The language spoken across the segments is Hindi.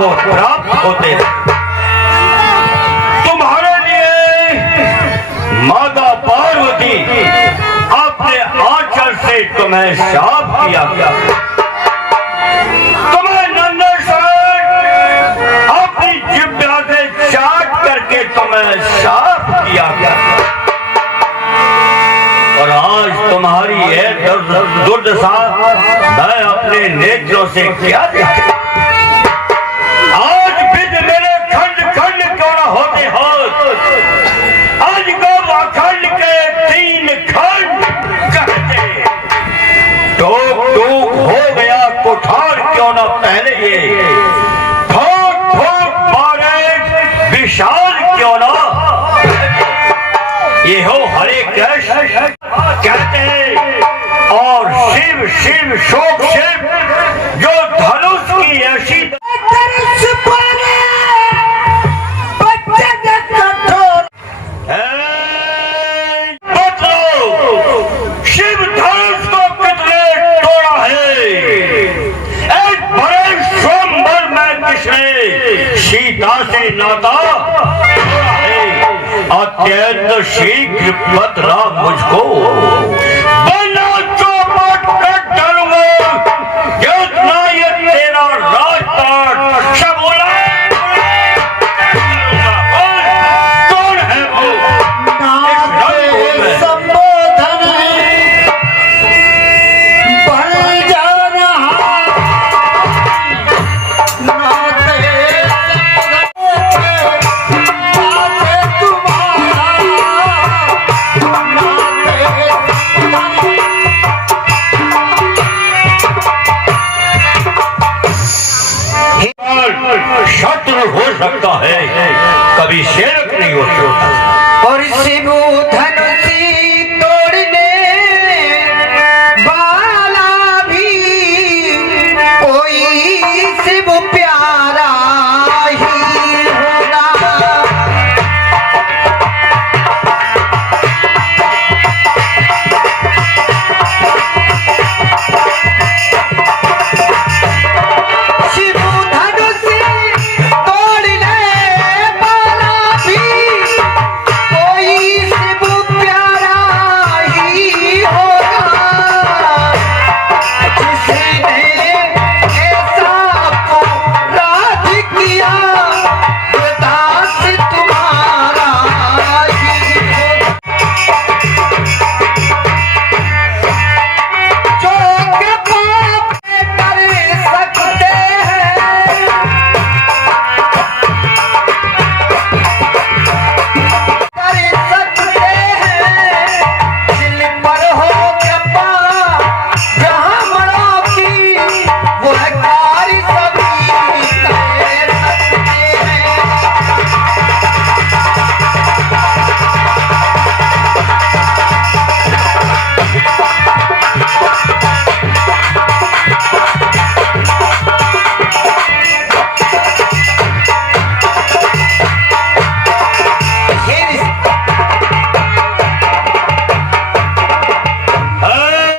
को प्राप्त होते हैं। तुम्हारे लिए माता पार्वती अपने आंचल से तुम्हें शाप किया गया, तुम्हें नंदश्वर अपनी जिह्वा से चाट करके तुम्हें शाप किया गया, और आज तुम्हारी यह दुर्दशा मैं अपने नेत्रों से क्या देखूं? आज विद मेरे खंड खंड क्यों न होते हो, आज को अखंड के 3 खंड कहते, टोक टोक हो गया कुठार क्यों न पहले ये, ठोक ठोक मारे विशाल क्यों न ये हो हरे कृष्ण कहते हैं। और शिव शिव शोक शिव जो धनुष की ऐसी शिव धनुष को कितने तोड़ा है, एक बड़े स्वयंवर में किसने सीता से नाता तोड़ा है, अत्यंत शीघ्र बदला मुझको, बना चौपट कर डालूंगा, जितना ये तेरा राजपाट सब उड़ा कौन है वो, संबोधन बढ़ जा रहा, शत्रु हो सकता है, कभी सेवक नहीं हो सकता। और शिव धनुषी तोड़ने वाला भी कोई शिव प्यारा ही होगा। शिव धनुषी तोड़ने वाला भी कोई शिव प्यारा ही होगा, जिसने ऐसा अपराध किया वो दास तुम्हारा ही होगा। जो के पाप कर सकते हैं, कर सकते हैं, दिल पर हो कृपा जहाँ मरो की वो कार्य सभी कर सकते हैं।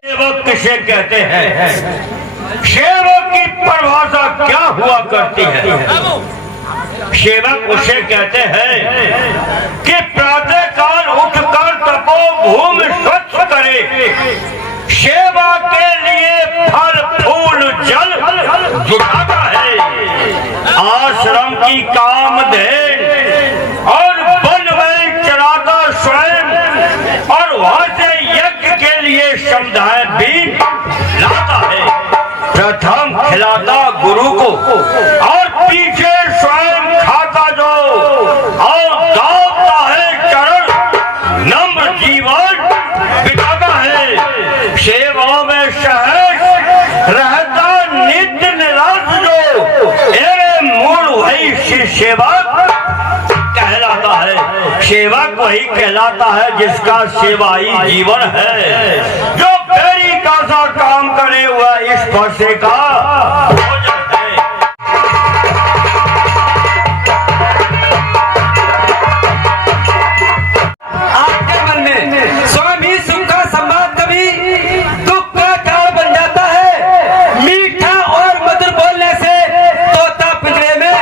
सेवक किसे कहते हैं, सेवक की परिभाषा क्या हुआ करती है? सेवक उसे कहते हैं कि प्रातः काल उठकर तपोभूमि स्वच्छ करे, सेवा के लिए फल फूल जल जुटाता है, आश्रम की कामधेन और वन में चराता स्वयं, और वहां से यज्ञ के लिए समुदाय भी लाता है, प्रथम खिलाता गुरु को और पीछे स्वयं खाता जो, और दाता है चरण नम्र जीवन बिताता है, सेवा में सहज रहता नित्य निराश जो, एरे मूल वही सेवक कहलाता है। सेवक वही कहलाता है जिसका सेवाई जीवन है, जो फेरी का सा काम करे हुआ इस फरसे का भोजन है। आपके मन में स्वयं ही सुख का संवाद कभी दुख का कारण बन जाता है। मीठा और मधुर बोलने से तोता पिंजरे में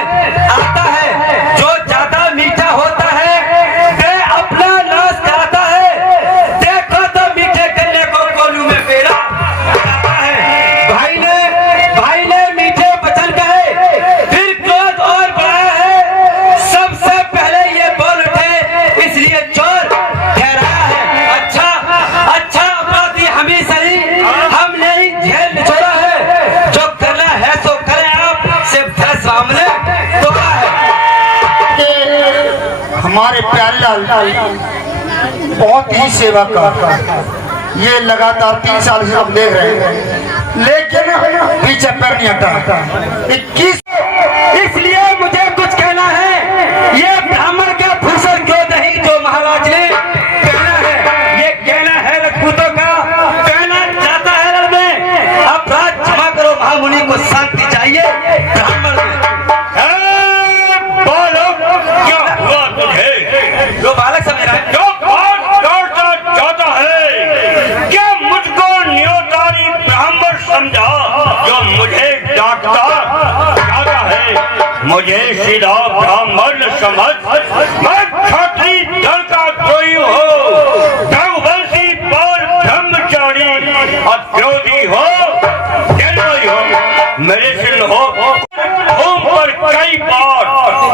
हमारे प्यारे लाल बहुत ही सेवा कर, ये लगातार 3 साल से हम देख रहे हैं, लेकिन पीछे पैर नहीं हटा। 21 इसलिए मुझे कुछ कहना है, ये ब्राह्मण का भूषण क्यों नहीं जो महाराज ने कहना है, ये कहना है राजपूतों का, कहना चाहता है रण में अपराध क्षमा करो, महामुनि को शांति चाहिए। ब्राह्मण क्या हुआ तुझे? जो बालक समझ रहा है, जो बात करना चाहता है, क्या मुझको न्योतारी ब्राह्मण समझा जो मुझे डांटता चाहता है? मुझे सीधा ब्राह्मण समझ, मैं क्षत्रिय दल का कोई हो, रघुवंशी पर ब्रह्मचारी अत्योधी हो, निर्दयी हो, मेरे सिर हो भूम पर कई बार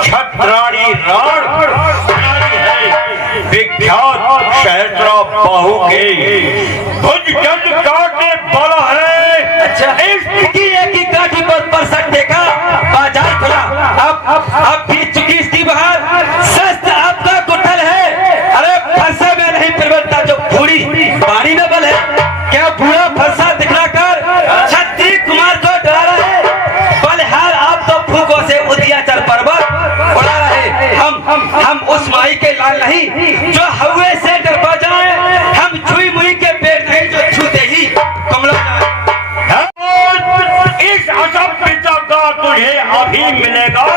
छत्राणी राण है, विख्यात सहस्रा बाहु के भुज जल काटे बड़ा है। अच्छा इसकी एक ही काठी पर परसक देखा, बाजार खुला, अब बीत चुकी इसकी बहार, शस्त्र आपका कुठल है, अरे फरसा में नहीं प्रबलता जो बूढ़ी बाड़ी में बल है, क्या बूढ़ा फरसा दिखलाकर क्षत्रिय कुमार को डरा रहा है? बलिहार आप तो फूकों से उदियाचल पर्वत उड़ा रहे, हम उस माई के लाल नहीं जो हवे से डरपा जाए, हम छुई मुई के पेड़ नहीं जो छूते ही कमला जाए। इस असभ्यता का तुझे अभी मिलेगा,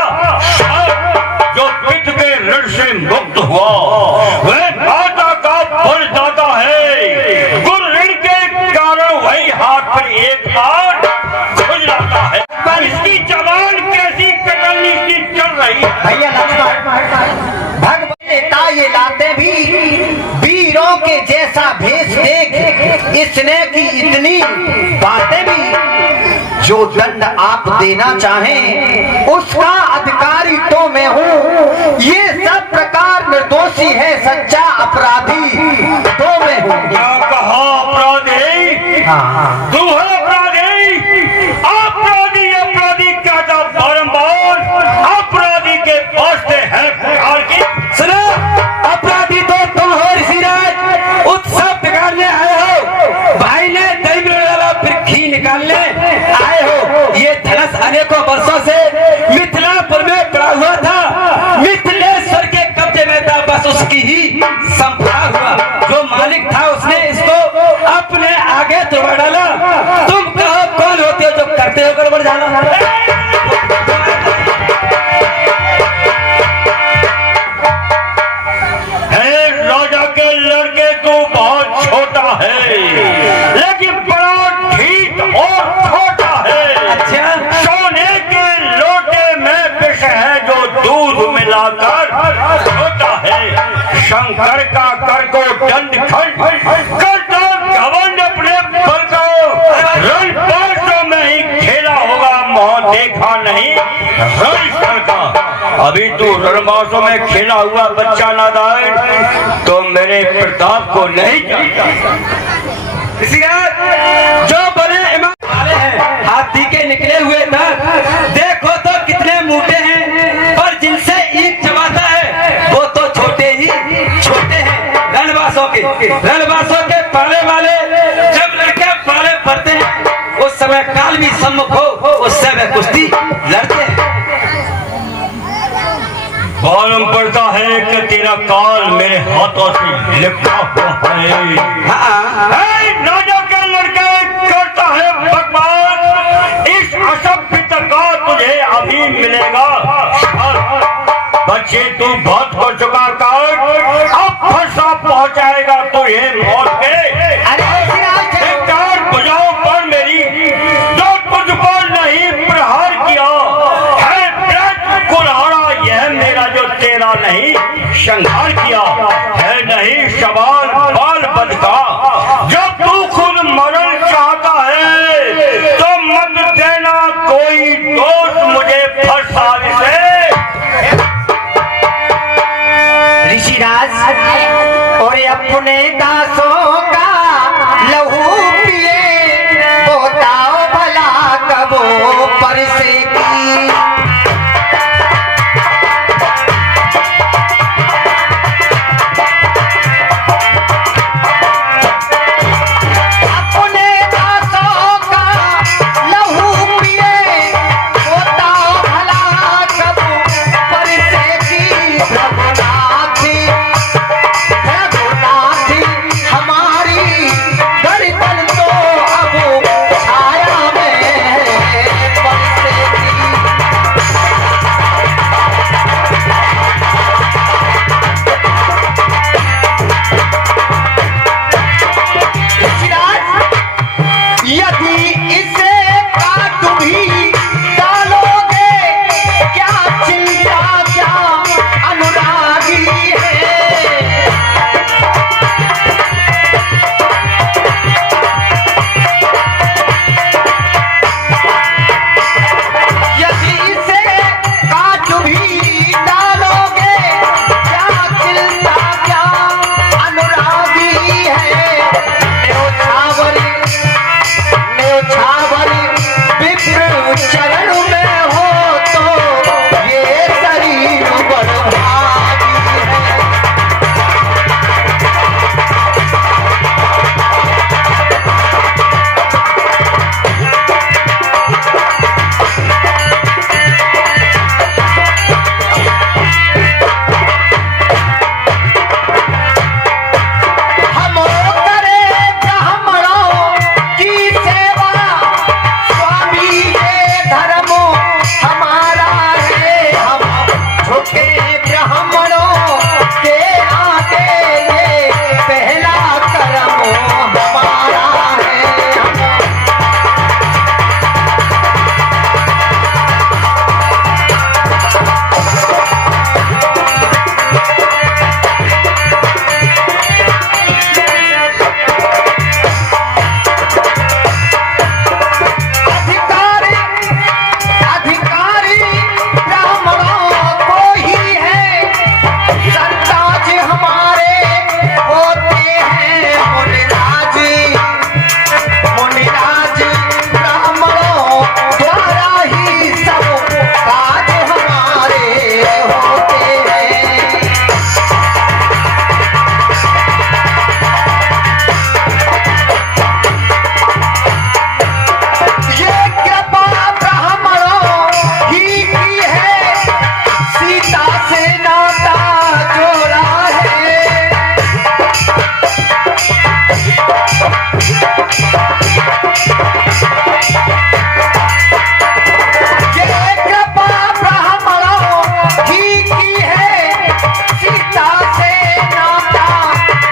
जो पिता के ऋण से मुक्त हुआ वह माता का फलदाता है, गुरु ऋण के कारण वही हाथ पर एक हाथ खुल जाता है। पर इसकी जवान कैसी कतलनी की चल रही है? भैया लक्ष्मण भगवान नेता ये लाते भी वीरों के जैसा भेष देख, इसने की इतनी बातें भी, जो दंड आप देना चाहें उसका अधिकारी तो मैं हूँ, ये सब प्रकार निर्दोषी है, सच्चा अपराधी तो मैं हूँ। क्या कहा अपराधी? हाँ तू है अपराधी? अपराधी अपराधी कहता बारंबार, अपराधी के वास्ते है पुकार की। सुनो, अपराधी तो तुम हो ऋषिराज, उत्सव बिगाड़ने आए हो, भाई ने दही में डाला फिर घी निकालने आए हो। ये धनुष अनेकों वर्षों से मिथिलापुर में पड़ा हुआ था, मिथिलेश्वर के कब्जे में था, बस उसकी ही संभाला हुआ, जो मालिक था उसने इसको अपने आगे दबा डाला। तुम कहो कौन होते हो जो करते हो गड़बड़ जाना? राजा के लड़के तो बहुत छोटा है, लेकिन बड़ा ठीक और छोटा है। अच्छा सोने के लोटे में विष है जो दूध मिलाकर होता है। शंकर का कर को दंड खंड करता घमंड अपने बल को, रणपाशों में ही खेला होगा, मोह देखा नहीं रणस्थल का। अभी तू रणमासों में खेला हुआ बच्चा नादान तो मेरे प्रताप को नहीं जानता। जो बड़े इमाम वाले हैं, हाथी के निकले हुए दांत देखो तो कितने मोटे हैं, पर जिनसे ईंट जमाता है वो तो छोटे ही छोटे हैं। रणवासों के पाले वाले जब लड़के पाले पड़ते हैं, उस समय काल भी सम्मुख हो, उससे वे कुश्ती लड़ते हैं। मालूम पड़ता है कि तेरा काल मेरे हाथों से लिखा हुआ है। राजा के लड़के करता है भगवान, इस असभ्यता का तुझे अभी मिलेगा। बच्चे तू बहुत हो चुका काल, अब फंसा पहुंचाएगा तुझे मौत के। बुझाओ पर मेरी जो तुझ पर नहीं प्रहार किया है, कुल्हाड़ा यह मेरा जो तेरा नहीं संहार किया है, नहीं सवाल बाल बद का। जब तू खुद मरण चाहता है तो मत देना कोई दोस्त मुझे फंसाने से। ऋषिराज और अपने दासों का लहू पिए, बताओ भला कबो पर से की। से काट भी डालोगे, क्या चिंता क्या अनुरागी है। यदि इसे काट भी डालोगे, क्या चिंता क्या अनुरागी है। न्योछावर विप्र चरण में हो तो ये शरीर बर्बादी है। हम करें ब्राह्मणों की सेवा, स्वामी ये धर्म हमारा है। हम झुके ब्राह्मणों के आगे, ये पहला कर्म हमारा है। अधिकारी अधिकारी ब्राह्मणों को ही है, सरताज हमारे होते हैं। मुनिराज ब्राह्मणों द्वारा ही सब काज हमारे होते हैं। ये कृपा ब्राह्मणों ही की है, सीता से नाता जोड़ा है। ये कृपा ब्राह्मणों ही की है, सीता से नाता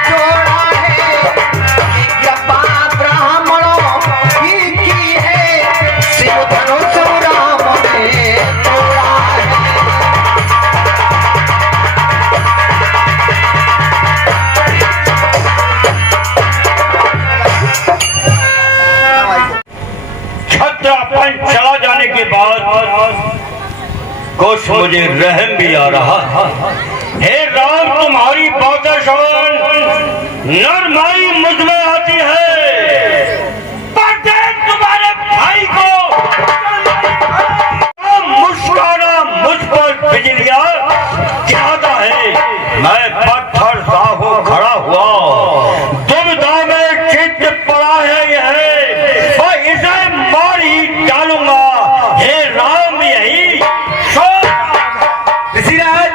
जोड़ा है। ये कृपा ब्राह्मणों ही की है, शिव धनुष राम ने तोड़ा है। छत्रपन चला जाने के बाद कुछ मुझे रहम भी आ रहा है। हे राम, तुम्हारी बातें सुन नरमाई मुझ में आती है, पर देख तुम्हारे भाई को मुस्काना मुझ पर बिजलियां गिराता है। मैं पत्थर सा हो खड़ा हुआ, दुविधा में चित्त पड़ा है। यह मैं इसे मार ही डालूंगा। हे राम, यही ऋषिराज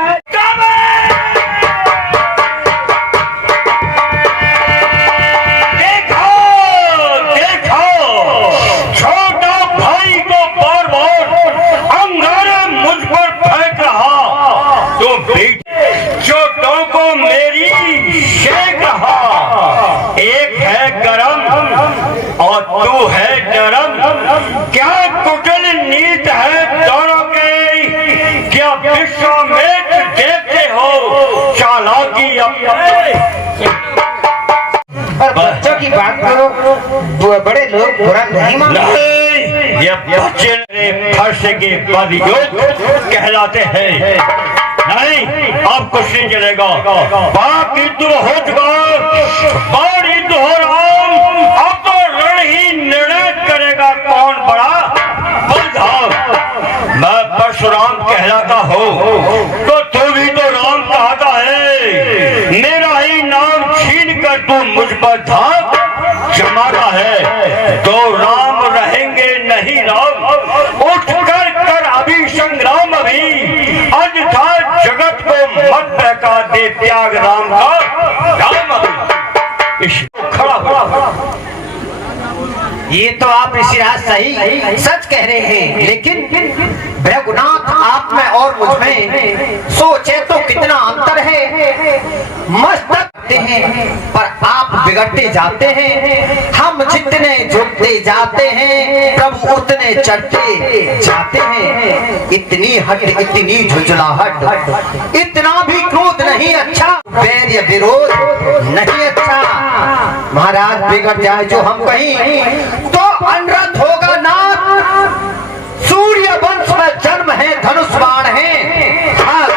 देखो देखो, छोटा भाई को बार बार अंगारे मुझ पर फेंक रहा, तो चोटों को मेरी शेक रहा। एक है गरम और तू है नरम, क्या कुटिल नीत है दोनों के। क्या विश्वामित्र देखते हो चालाकी अपने। और बच्चों की बात करो, बड़े लोग बुरा नहीं मानते। नहीं, ये बच्चे फर्श के बदयोग कहलाते हैं। नहीं, अब कुछ नहीं चलेगा। बाप युद्ध हो चुका, और युद्ध हो रहा। अब तो रण ही निर्णय करेगा कौन बड़ा बलधाम। मैं परशुराम कहलाता हूँ, तो तू भी तो राम कहता है। मेरा ही नाम छीन कर तू मुझ पर धाक जमाता है। दो राम रहेंगे नहीं राम, उठ कर कर अभी संग्राम। अभी अन्यथा जगत को मत बहका दे त्याग राम का। राम अभी खड़ा हुआ ये तो आप ऋषिराज सही सच कह रहे हैं, लेकिन भृगुनाथ आप में और मुझ में सोचे तो कितना अंतर है। मस्तक हैं पर आप बिगड़ते जाते हैं, हम जितने झुकते जाते हैं प्रभु उतने चढ़ते जाते हैं। इतनी हट, इतनी झुंझलाहट, इतना भी क्रोध नहीं अच्छा, बैर या विरोध नहीं अच्छा। महाराज बिगड़ जाए जो हम कहीं तो अनर्थ होगा नाथ। सूर्य वंश में जन्म है, धनुष बाण है। हाँ,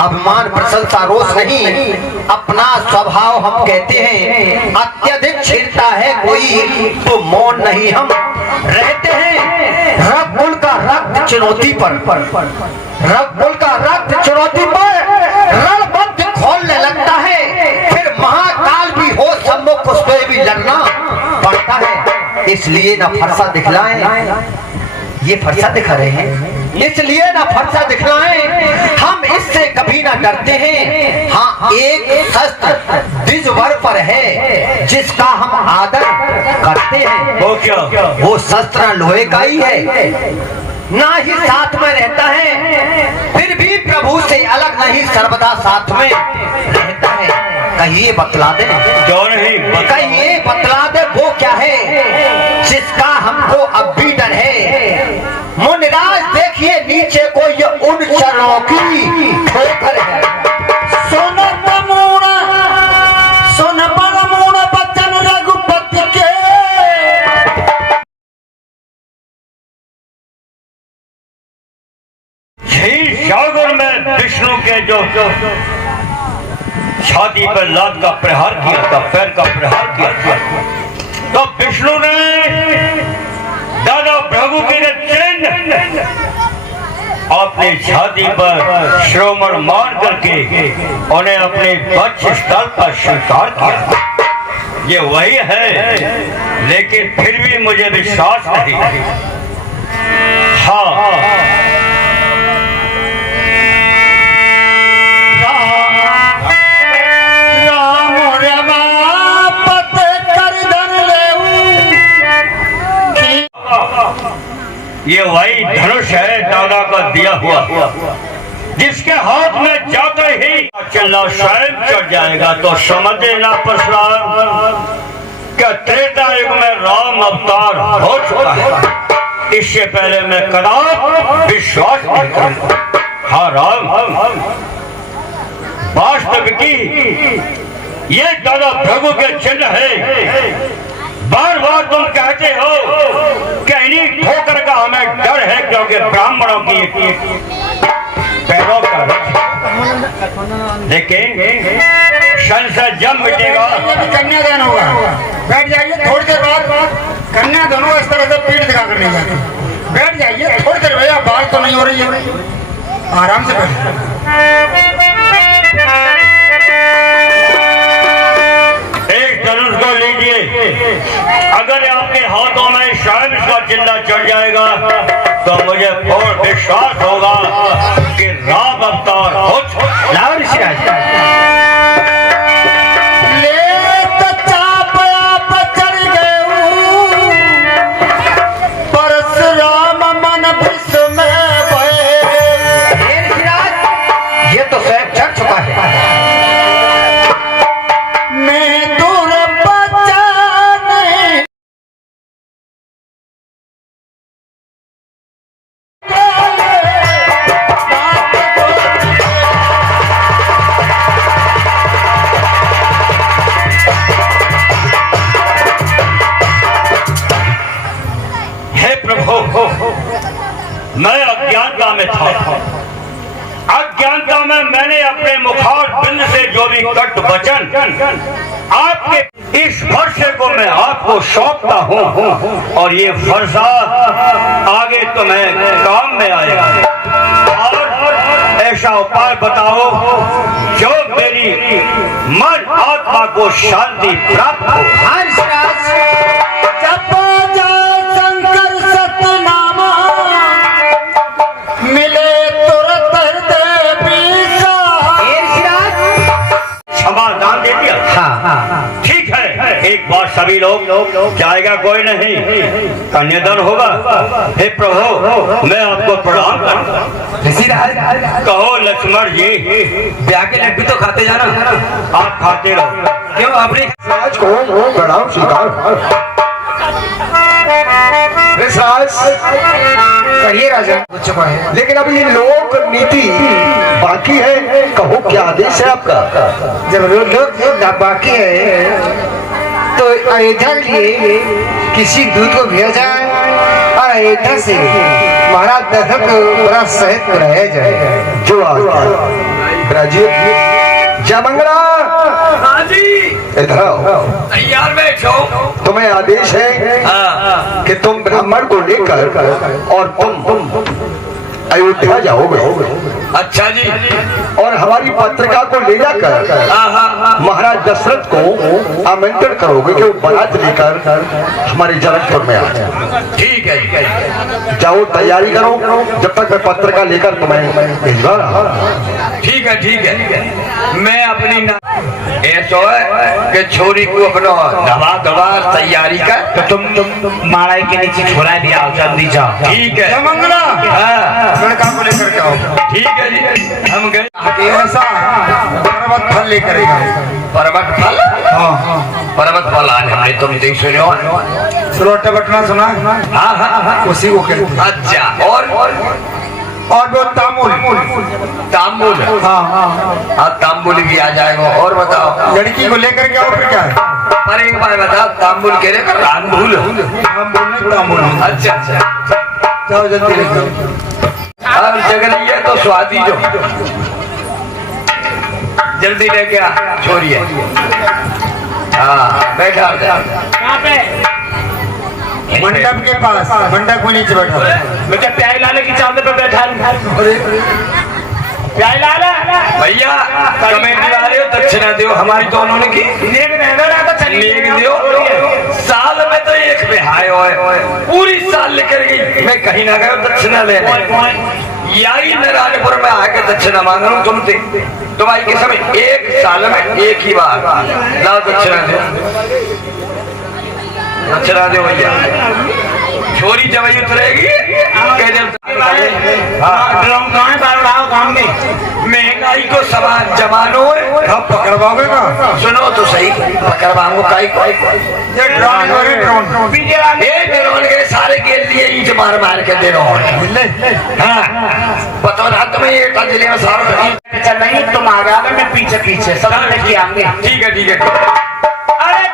अभिमान प्रशंसा रोष नहीं, अपना स्वभाव हम कहते हैं। अत्यधिक छिड़ता है कोई तो मौन नहीं हम रहते हैं। रघुकुल का रक्त चुनौती पर, रघुकुल का रक्त चुनौती पर रणबंध खोलने लगता है। फिर महाकाल भी हो सम्मुख, उस पर भी लड़ना पड़ता है। इसलिए न फरसा दिखलाएं, ये फरसा दिखा रहे हैं, इसलिए ना फरसा दिखलाएं। हम इससे कभी ना डरते हैं। हाँ, एक शस्त्र द्विजवर पर है जिसका हम आदर करते हैं। वो क्या? वो शस्त्र लोहे का ही है, ना ही साथ में रहता है, फिर भी प्रभु से अलग नहीं, सर्वदा साथ में रहता है। कहिए बतला दे, क्यों नहीं? कहिए बतला दे वो क्या है जिसका हमको अब भी डर है। मुनिराज देखिए नीचे को, ये उन चरणों की ठोकर है। सुन प्रमोण, सुन परमोण बचन रघुपति के। क्षीर सागर में विष्णु के जो छाती पर लात का प्रहार किया था, पैर का प्रहार किया था, तो विष्णु ने दादा भृगु के चिन्ह अपनी छाती पर श्रोमण मार करके उन्हें अपने वक्ष स्थल पर स्वीकार किया। ये वही है, लेकिन फिर भी मुझे विश्वास नहीं। हाँ, ये वही धनुष है दादा का दिया हुआ, जिसके हाथ में जाते ही चलना स्वयं चढ़ जाएगा। तो समझ लेना परशुराम, क्या त्रेता युग में राम अवतार हो चुका है। इससे पहले मैं कदापि विश्वास नहीं करूंगा। हाँ राम, वास्तविकी ये दादा भृगु के चिन्ह है। बार बार तुम कहते हो कि इन्हीं ठोकर का हमें डर है, क्योंकि ब्राह्मणों की पैरों का लेकिन संशय जब मिटेगा कन्यादान होगा। बैठ जाइए, थोड़ी देर बाद कन्यादान होगा। इस तरह से पीठ दिखा कर नहीं जाती। बैठ जाइए थोड़ी देर, भैया बाल तो नहीं हो रही है, आराम से बैठ। अगर आपके हाथों में शायद इसका चिन्ह चढ़ जाएगा तो मुझे पूर्ण विश्वास होगा कि राम अवतार हो चुका। ले तो चापया पचड़ गए, परशुराम मन विश्व में भये। ये तो स्वयं चढ़ चुका है। मैं दूर मैं अज्ञानता में था। अज्ञानता में मैंने अपने मुखार बिंद से जो भी कट वचन आपके इस फरसे को मैं आपको सौंपता हूँ, और ये फरसा आगे तुम्हें काम में आएगा। और ऐसा उपाय बताओ जो मेरी मन आत्मा को शांति प्राप्त हो। समाधान दे दिया। ठीक है, एक बात सभी लोग जाएगा कोई नहीं, कन्यादान होगा। हे प्रभु मैं आपको प्रणाम करता हूं। कहो लक्ष्मण जी, ब्याह के लड्डू तो खाते जाना। आप खाते रहो। क्यों अपनी राज को प्रणाम स्वीकार। करिए राजा, हो चुका है। लेकिन अभी लोक नीति बाकी है, कहो क्या आदेश है आपका? जब लोग बाकी है तो अयोध्या के लिए किसी दूत को भेजा जाए और अयोध्या से महाराज दशरथ को बड़ा सहित कराया जाए। जो ग्रेजुएट जयमंगला, हाँ जी, इधर आओ। तैयार बैठो। तुम्हें आदेश है कि तुम ब्राह्मण को लेकर और तुम अयोध्या जाओगे। अच्छा जी। और हमारी पत्रिका को ले जाकर महाराज दशरथ को आमंत्रण करोगे कि वो बारात लेकर हमारे जनकपुर में आ जाए। ठीक है, जाओ तैयारी करो, जब तक मैं पत्रिका लेकर तुम्हें भिजवा रहा हूं। ठीक है, ठीक है। मैं अपनी ऐसा है कि छोरी को अपना दबा तैयारी कर, तो तुम माड़ाई के नीचे छोड़ा दिया, जल्दी जाओ। ठीक है। जयमंगला, लड़का को लेकर के आओ। ठीक है जी, हम गए। ऐसा पर्वत फल लेकर पर्वत फल, पर्वत फल आज हमने तुम देख सुनो। सुलोटा बटना सुना? हाँ, उसी को कहते हैं। अच्छा। और वो तामुल। तांबुल। हाँ, तांबुल भी आ जाएगा। और बताओ, लड़की को लेकर के आओ फिर क्या है? पर एक बार बताओ, तांबुल कह रहे कर तांबुल? तामुल। अच्छा, जाओ जल्दी लेकर। अब जगह है तो स्वादी जो जल्दी लेके आ छोड़िए। हाँ, बैठा कहाँ पे? मंडप के पास, मंडप को नीचे बैठा। मैं क्या प्याई लाले की चांदे पे बैठा हूँ? प्याई लाला भैया, कमेटी वाले हो, दक्षिणा दो हमारी तो उन्होंने की। लेक दो। साल में तो एक बिहाय होए, पूरी साल लेकर गई, मैं कहीं ना गया दक्षिणा लेने। यही नारायणपुर में आके दक्षिणा मांग रहा हूँ तुमसे। तुम्हारी के समय एक साल में एक ही बार लाओ दक्षिणा दो, दक्षिणा दो भैया। छोरी जब ही उतरेगी महंगाई को सवाल जमानो है। अब पकड़वाओगे ना? सुनो तो सही, पकड़वाऊंगा काई कोई। ये ड्रोन हो रहे ड्रोन। ड्रोन के सारे के लिए ईंट मार मार के दे रहा हूँ। हाँ, पता ना तुम्हें ये जिले में सारा नहीं, तुम आगे मैं पीछे पीछे सब लेके आएंगे। ठीक है, ठीक है। अरे